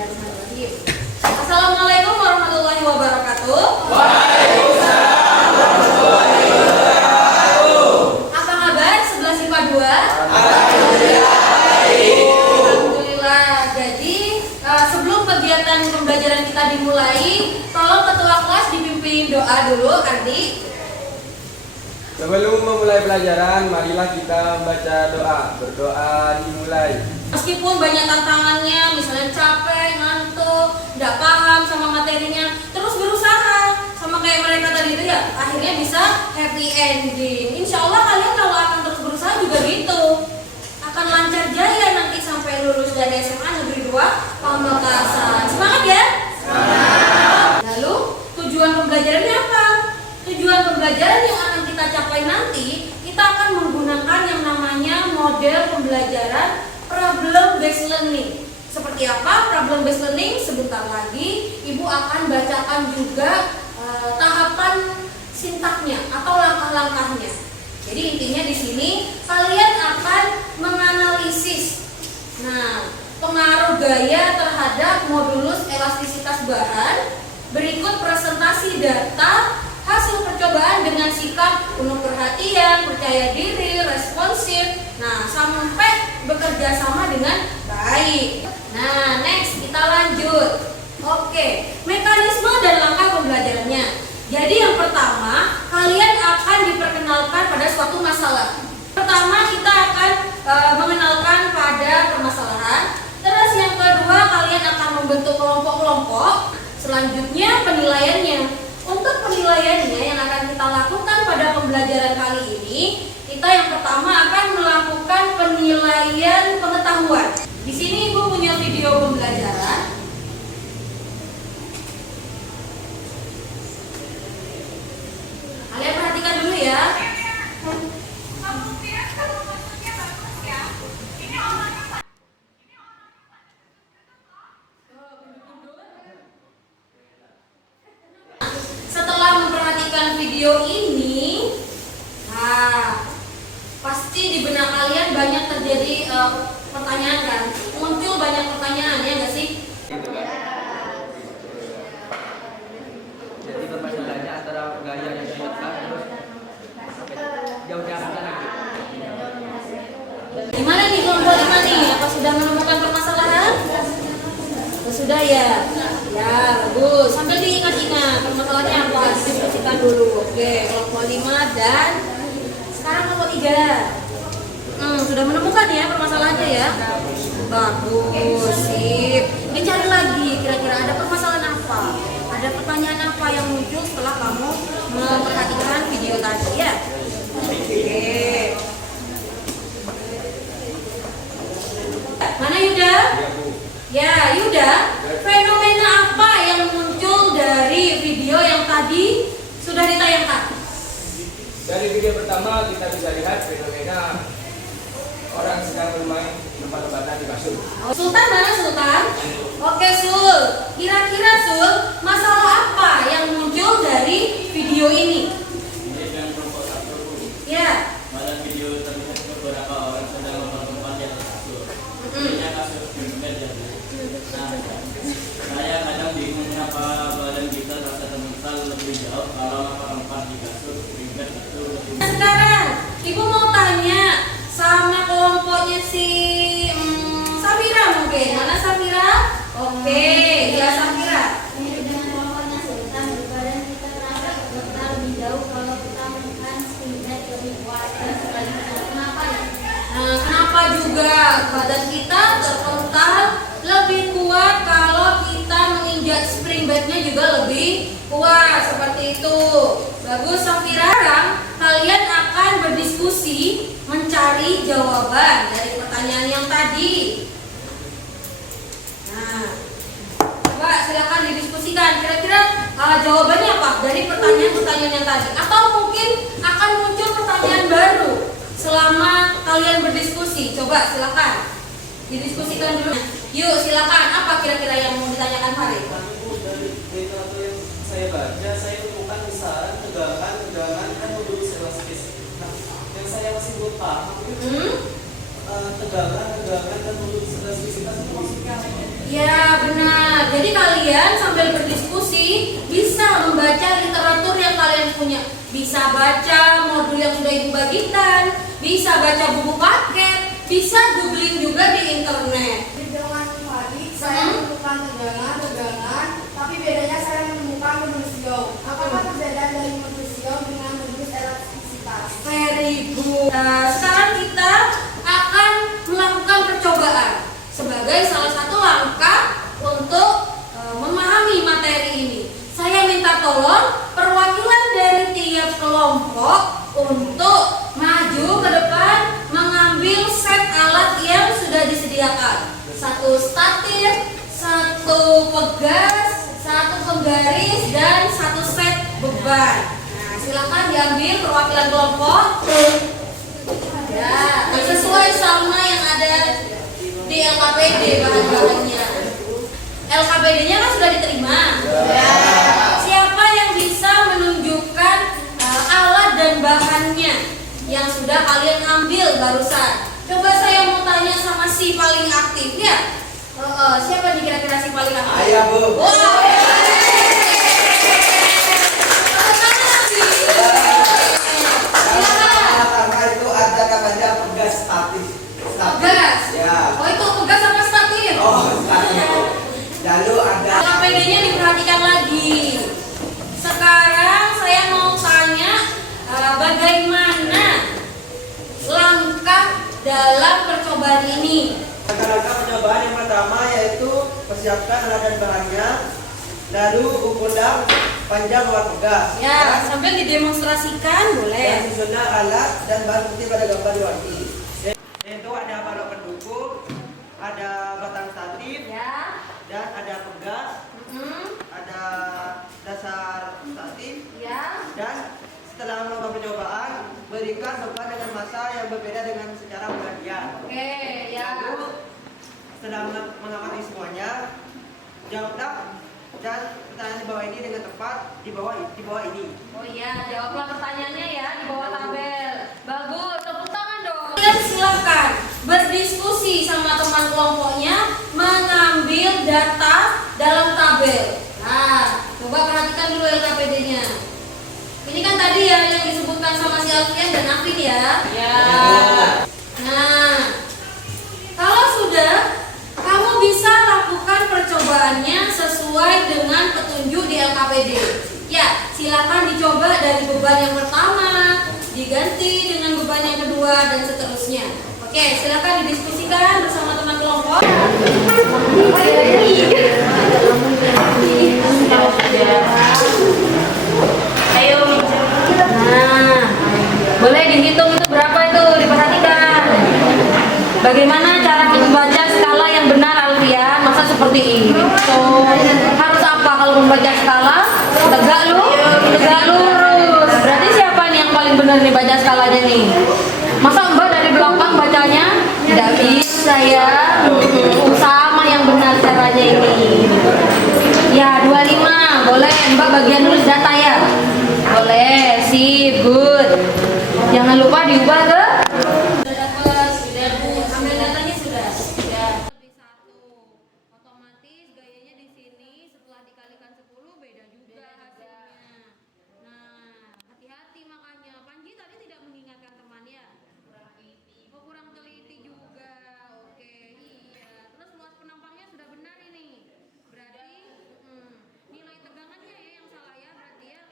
Bismillahirrahmanirrahim. Assalamualaikum warahmatullahi wabarakatuh. Waalaikumsalam warahmatullahi wabarakatuh. Apa kabar 11 IPA 2? Alhamdulillah baik. Alhamdulillah. Jadi sebelum kegiatan pembelajaran kita dimulai, tolong ketua kelas dipimpin doa dulu, Ardi. Sebelum memulai pelajaran, marilah kita membaca doa. Berdoa dimulai. Meskipun banyak tantangannya, misalnya capek, ngantuk, nggak paham sama materinya, terus berusaha sama kayak mereka tadi itu ya, akhirnya bisa happy ending. Insya Allah kalian kalau akan terus berusaha juga gitu, akan lancar jaya nanti sampai lulus dari SMA Negeri 2 Pamekasan. Semangat ya! Semangat! Lalu tujuan pembelajarannya apa? Tujuan pembelajaran yang akan kita capai nanti, kita akan menggunakan yang namanya model pembelajaran problem based learning. Seperti apa problem based learning? Sebentar lagi Ibu akan bacakan juga tahapan sintaknya atau langkah-langkahnya. Jadi intinya di sini kalian akan menganalisis pengaruh gaya terhadap modulus elastisitas bahan. Berikut presentasi data hasil percobaan dengan sikap penuh perhatian, percaya diri, responsif, sampai bekerja sama dengan baik. Next kita lanjut. Oke, mekanisme dan langkah pembelajarannya. Jadi yang pertama, kalian akan diperkenalkan pada suatu masalah. Pertama kita akan mengenalkan pada permasalahan. Terus yang kedua, kalian akan membentuk kelompok-kelompok. Selanjutnya penilaiannya. Untuk penilaiannya yang akan kita lakukan pada pembelajaran kali ini, kita yang pertama akan melakukan penilaian pengetahuan. Di sini Ibu punya video pembelajaran. Kalian perhatikan dulu ya. Video ini, pasti di benak kalian banyak terjadi pertanyaan kan? Muncul banyak pertanyaan ya nggak sih? Jadi permasalahannya antara gaya yang ditetapkan terus jauhnya sana gitu. Gimana nih kelompok 5 nih? Apa sudah menemukan permasalahan? Sudah ya? Ya, bagus. Sambil diingat-ingat permasalahannya apa? Diskusikan dulu. Oke, kelompok 5 dan sekarang kelompok 3. Sudah menemukan ya permasalahannya ya? Bagus, sip. Dicari lagi kira-kira ada permasalahan apa? Ada pertanyaan apa yang muncul setelah kamu memperhatikan video tadi ya? Oke. Mana Yuda? Ya, Yuda, fenomena apa yang muncul dari video yang tadi sudah ditayangkan? Dari video pertama kita bisa lihat fenomena orang sedang bermain tempat-tempatan di kasur. Sultan mana Sultan? Oke Sul, kira-kira Sul, masalah apa yang muncul dari video ini? Ini yang kelompok 1. Ya. Pada video terlihat beberapa orang sedang bertempat di atas kasur. Ini kasur bingkai ya. Saya kadang bingung kenapa badan kita rasa termental lebih jauh kalau lempar-lempar di kasur bingkai itu lebih. Sekarang Ibu mau tanya sama kelompoknya si Safira mungkin. Mana Safira? Oke, ya Safira. Dengan kelompoknya Sultan, badan kita terasa termental lebih jauh kalau kita menekan spinach lebih kuat dan sebaliknya. Kenapa ya? Kenapa juga badan kita terpental lebih kuat kalau kita menginjak spring bednya juga lebih kuat seperti itu. Bagus Safira. Sekarang kalian akan berdiskusi mencari jawaban dari pertanyaan yang tadi. Coba silakan didiskusikan. Kira-kira jawabannya apa dari pertanyaan-pertanyaan yang tadi? Atau mungkin akan muncul pertanyaan baru selama kalian berdiskusi. Coba silakan didiskusikan dulu. Yuk silakan, apa kira-kira yang mau ditanyakan Farid? Dari data yang saya baca, saya temukan misalnya tegangan kan modulus elastis. Nah, yang saya masih belum paham itu tegangan dan produktivitas itu maksudnya apa? Ya benar, jadi kalian sambil berdiskusi bisa membaca literatur yang kalian punya. Bisa baca modul yang sudah ibu bagikan, bisa baca buku paket, bisa googling juga di internet. Dengan kemarin saya menemukan tegangan, tapi bedanya saya menemukan magnesium. Apakah perbedaan dari magnesium dengan modus elastisitas? Very good. Nah, sekarang kita akan melakukan percobaan sebagai salah satu langkah untuk memahami materi ini. Saya minta tolong perwakilan dari tiap kelompok untuk maju ke depan mengambil set alat yang sudah disediakan. Satu statif, satu pegas, satu penggaris, dan satu set beban. Nah, silakan diambil perwakilan kelompok. Ya, sesuai sama yang ada di LKPD bahan-bahannya. LKPD-nya kan sudah diterima. Ya. Siapa yang bisa menunjukkan alat dan bahannya yang sudah kalian ambil barusan? Coba saya mau tanya sama si paling aktif ya. Siapa nih kira-kira si paling aktif? Ayah, Bu. Wow. Karena itu ada namanya pegas statis. Pegas. Ya. Oh itu pegas apa statif? Oh, statis. Lalu ada LKPD-nya diperhatikan lagi. Sekarang saya mau tanya bagaimana langkah dalam percobaan ini? Langkah percobaan yang pertama yaitu persiapkan alat dan barangnya, lalu ukur dam panjang luar pegas. Ya, sambil didemonstrasikan boleh. Dan susunan alat dan bahan bukti pada gambar diwati. Yaitu ada balok pendukung, ada batang statif, Ya. dan ada pegas, ada dasar statif, Ya. dan setelah melakukan percobaan berikan beban dengan massa yang berbeda dengan secara pembagian. Oke, ya. Lalu setelah mengamati semuanya, jawablah dan pertanyaan di bawah ini dengan tepat di bawah ini. Oh iya, jawablah pertanyaannya ya di bawah tabel. Bagus, tepuk tangan dong. Kalian silakan berdiskusi sama teman kelompoknya mengambil data dalam tabel. Nah, coba perhatikan dulu LKPD-nya. Ini kan tadi ya yang disebutkan sama si Alfian dan Afin ya. Ya. Nah, kalau sudah, kamu bisa lakukan percobaannya sesuai dengan petunjuk di LKPD. Ya, silakan dicoba dari beban yang pertama, diganti dengan beban yang kedua dan seterusnya. Oke, silakan didiskusikan bersama teman kelompok. Ayo. Nah, boleh dihitung itu berapa itu, diperhatikan. Bagaimana cara membaca skala yang benar, Alfian? Masa seperti ini? So, harus apa kalau membaca skala? Tegak lurus. Berarti siapa nih yang paling benar nih baca skalanya nih? Masa Mbak dari belakang bacanya? Tidak bisa ya. Sama yang benar caranya ini. Ya, 25. Boleh Mbak bagian nulis data ya? Boleh, sip, good. Jangan lupa diubah ke sudah dapat, sudah ambil datanya sudah. Ya. Lebih 1. Otomatis gayanya di sini setelah dikalikan 10 beda juga hasilnya. Nah, hati-hati makanya. Panji tadi tidak mengingatkan teman ya? Oh, kurang teliti juga. Oke, iya. Terus luas penampangnya sudah benar ini. Berarti nilai tegangannya ya yang salah ya berarti ya.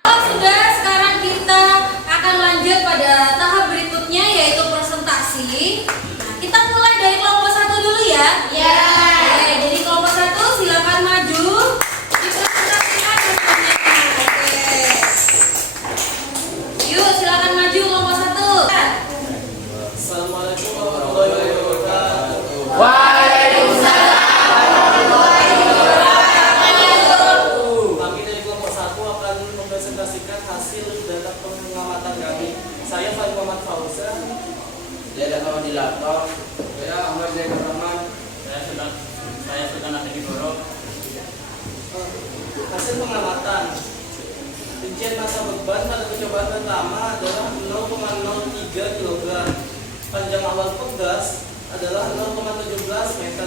Karena sudah, sekarang kita akan lanjut pada tahap berikutnya yaitu presentasi. Nah, kita mulai dari kelompok 1 dulu ya. Ya. Oke, jadi kelompok 1 silakan maju. Dipresentasikan hasilnya. Oke. Yuk, silakan maju kelompok 1. Assalamualaikum warahmatullahi wabarakatuh. Kami dari kelompok 1 akan mempresentasikan hasil data pengamatan kami. Saya Fahmi Muhammad Fauzan. Saya datang di laptop. Saya Ahmad Zainal Rahman. Saya sudah nanti digorok. Hasil pengamatan. Rincian massa beban pada percobaan pertama adalah 0,03 kg. Panjang awal pegas adalah 0,17 meter,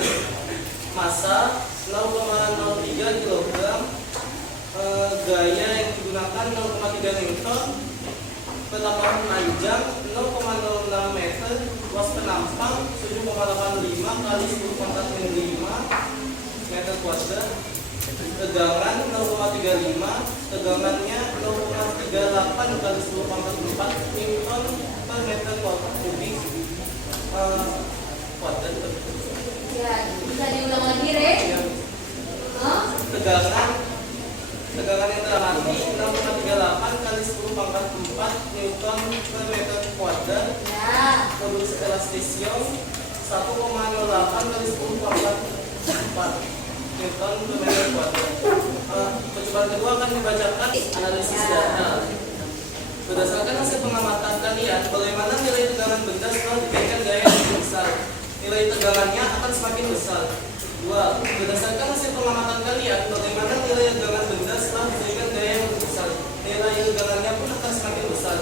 massa 0,03 kg, gaya yang digunakan 0,3 Newton, ketapaan panjang 0,06 meter, luas penampang 7,85 kali 10,45 meter kuadrat, tegangan 0,35, tegangannya 0,38 kali 10,4 Newton per meter kubik kuadrat. Ya, bisa diulang lagi, Re? Tegangan yang teramati 0,38 kali 10 Newton per meter kuadrat. Ya. Modulus elastisium 1,08 kali 10 Newton per meter kuadrat. Percobaan kedua akan dibacakan analisis data. Berdasarkan hasil pengamatan kalian, bagaimana nilai tegangan benda setelah dikaitkan gaya yang lebih besar? Nilai tegangannya akan semakin besar. 2. Berdasarkan hasil pengamatan kalian, bagaimana nilai tegangan benda setelah dikaitkan gaya yang lebih besar? Nilai tegangannya pun akan semakin besar.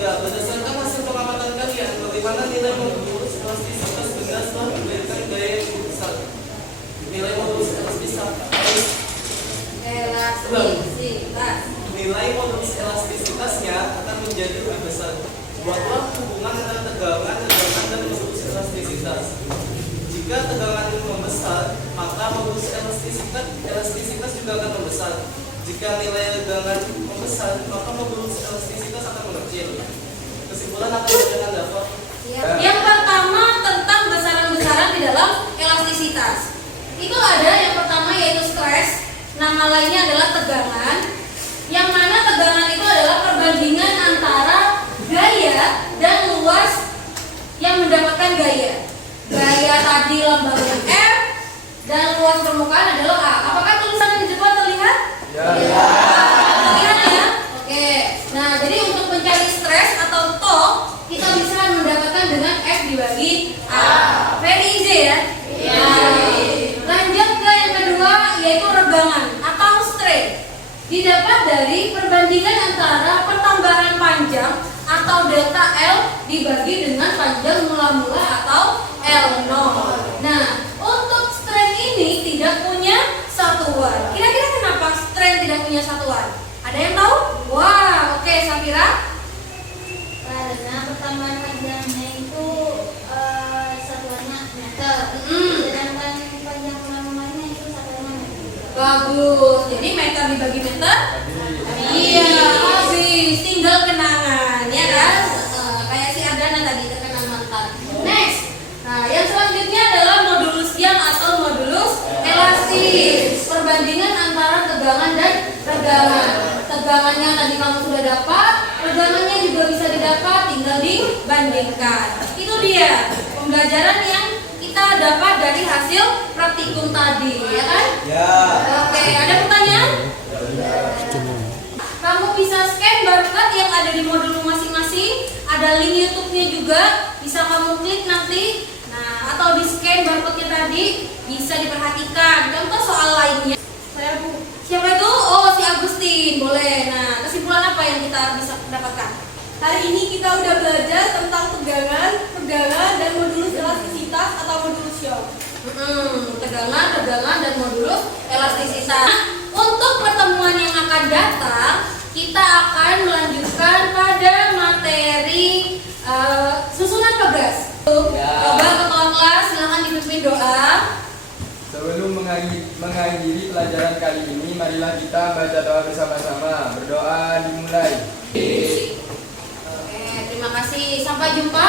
3. Berdasarkan hasil pengamatan kalian, bagaimana nilai modulus elastisitas benda setelah dikaitkan gaya yang lebih besar? Nilai modulus elastisitas nilai modulus elastisitasnya akan menjadi lebih besar. Buatlah hubungan antara tegangan dan modulus elastisitas. Jika tegangan itu membesar, maka modulus elastisitas juga akan membesar. Jika nilai tegangan membesar, maka modulus elastisitas akan mengecil. Kesimpulan akan dibacakan Dava. Yang pertama tentang besaran-besaran di dalam elastisitas. Itu ada yang pertama yaitu stres, nama lainnya adalah tegangan. Yang mana tegangan itu adalah perbandingan antara gaya dan luas yang mendapatkan gaya. Gaya tadi lambangnya F dan luas permukaan adalah A. Apakah tulisan di depan terlihat? Ya. Terlihat ya? Oke. Nah, jadi untuk mencari stres atau torque kita bisa mendapatkan dengan F dibagi A. Very easy ya? Lanjut ke yang kedua yaitu regangan atau strain. Didapat dari perbandingan antara pertambahan panjang atau delta L dibagi dengan panjang mula-mula atau L0. Nah, untuk strain ini tidak punya satuan. Kira-kira kenapa strain tidak punya satuan? Ada yang tahu? Wah, oke, Safira. Karena pertambahan panjangnya itu satuannya meter, sedangkan panjang mula-mulanya itu satuannya meter. Bagus. Jadi meter dibagi meter? Iya, habis. Tinggal kenangan, ya kan? Kayak si Ardana tadi terkenang mantan. Next. Nah, yang selanjutnya adalah modulus yang atau modulus elastis. Perbandingan antara tegangan dan regangan. Tegangannya tadi kamu sudah dapat, regangannya juga bisa didapat, tinggal dibandingkan. Itu dia pembelajaran yang kita dapat dari hasil praktikum tadi, ya kan? Ya. Oke, ada pertanyaan? Kamu bisa scan barcode yang ada di modul masing-masing. Ada link YouTube-nya juga, bisa kamu klik nanti. Nah, atau di scan barcode-nya tadi bisa diperhatikan. Contoh soal lainnya. Saya Bu. Siapa itu? Oh, si Agustin. Boleh. Nah, kesimpulan apa yang kita bisa dapatkan? Hari ini kita udah belajar tentang tegangan, dan modulus elastisitas atau modulus Young. Tegangan, dan modulus elastisitas. Untuk pertemuan yang akan datang, kita akan melanjutkan pada materi susunan pegas. Coba ketua kelas silakan dipimpin doa. Sebelum mengakhiri pelajaran kali ini, marilah kita baca doa bersama-sama. Berdoa dimulai. Oke, terima kasih. Sampai jumpa